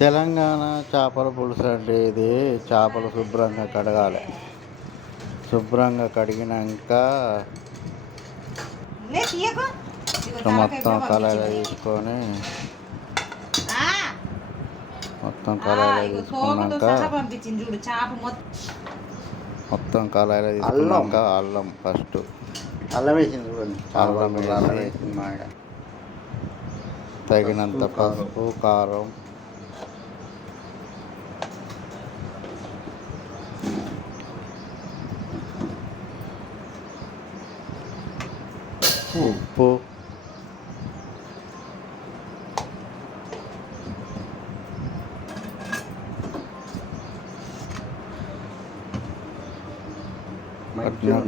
తెలంగాణ చేపల పులుసు అంటే ఇది చేపలు శుభ్రంగా కడగాలి శుభ్రంగా కడిగినాక మొత్తం కళాయిలో. తీసుకొని ఆ, మొత్తం కళాయిలో తీసుకున్నాక మొత్తం కళాయిలో తీసుకున్నాక అల్లం ఫస్ట్ అల్లం వేసింది చూడండి అల్లం వేసి. తగినంత పసుపు, కారం. ఉప్పు.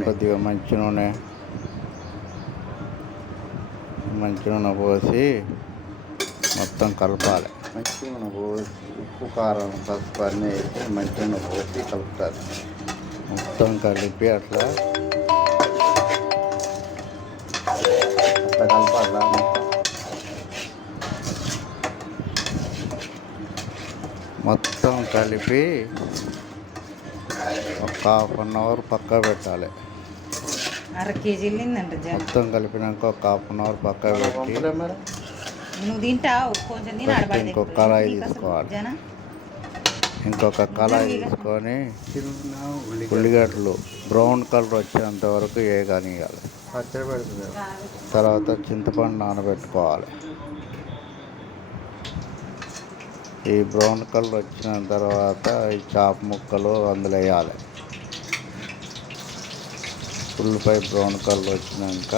కొద్దిగా మంచి నూనె. మంచి నూనె పోసి మొత్తం కలపాలి. మంచి నూనె పోసి ఉప్పు కారం పసుపు అన్నీ వేసి మంచి నూనె పోసి కలుపుతారు. మొత్తం కలిపి అట్లా అట్లా కలపాలా మొత్తం కలిపి ఒక హాఫ్ అన్ అవర్ పక్క పెట్టాలి. అర కేజీ మొత్తం కలిపినాక ఒక హాఫ్ అన్ అవర్ పక్క పెట్టి నువ్వు తింటావు కొంచెం తిని ఫస్ట్ ఆడబడి ఇంకో కళాయి తీసుకోవాలి. ఇంకొక కళాయి తీసుకొని ఉల్లిగడ్డలు బ్రౌన్ కలర్ వచ్చేంత వరకు పచ్చడి పెడుతుంది తర్వాత చింతపండు నానబెట్టుకోవాలి. ఈ బ్రౌన్ కలర్ వచ్చిన తర్వాత ఈ చాప ముక్కలు అందులో వేయాలి. ఉల్లిపాయ బ్రౌన్ కలర్ వచ్చినాక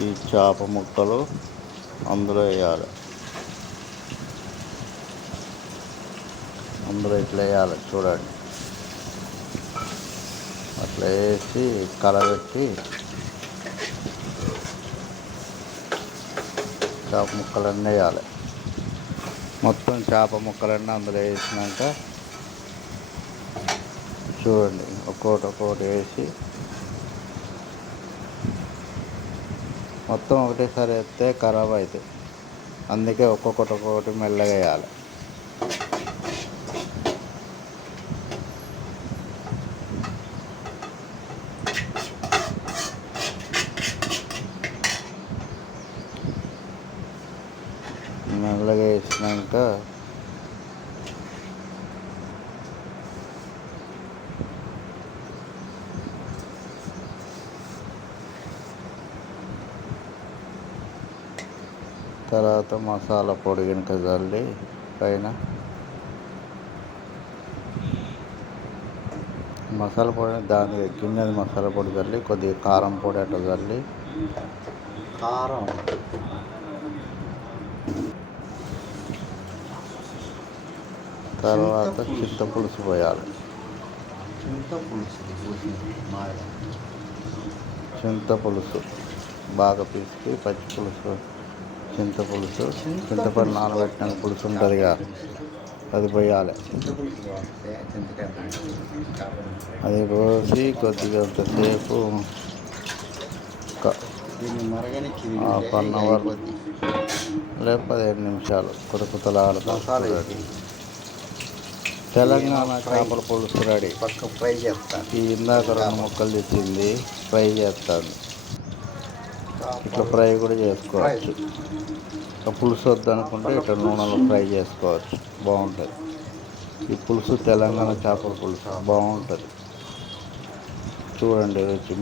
ఈ చేప ముక్కలు అందులో వేయాలి. అందులో ఇట్లా వేయాలి చూడండి. అట్లా వేసి కలబెట్టి చేప ముక్కలన్నీ వేయాలి. మొత్తం చేప ముక్కలన్నీ అందులో వేసినాక చూడండి ఒక్కోటి ఒక్కోటి వేసి మొత్తం ఒకటేసారి వేస్తే ఖరాబ్ అవుతాయి. అందుకే ఒక్కొక్కటి ఒక్కొక్కటి మెల్లగా వేయాలి. మెల్లగా వేసినాక తర్వాత మసాలా పొడి కనుక చల్లి పైన మసాలా పొడి దాని గిన్నెది మసాలా పొడి చల్లి కొద్దిగా కారం పొడి అట్లా చల్లి కారం. తర్వాత చింతపులుసు పోయాలి. చింతపులుసు బాగా పిసికి పచ్చి పులుసు చింతపులుసు చింతపండు నానబెట్టిన పులుసు ఉంటుందిగా అది పోయాలి అది పోసి కొద్దిగా అవర్. అయిపోద్ది. లేక పదిహేను నిమిషాలు వేసి తెలంగాణ చేపల పులుసు రెడీ. పక్క ఫ్రై చేస్తారు ఈ ఇందాక రెండు ముక్కలు తెచ్చింది ఫ్రై చేస్తాను. ఇట్లా ఫ్రై కూడా చేసుకోవచ్చు. ఇట్లా పులుసు వద్దనుకుంటే ఇట్లా నూనెలో ఫ్రై చేసుకోవచ్చు. బాగుంటుంది. ఈ పులుసు తెలంగాణ చేపల పులుసు బాగుంటుంది. చూడండి రుచి.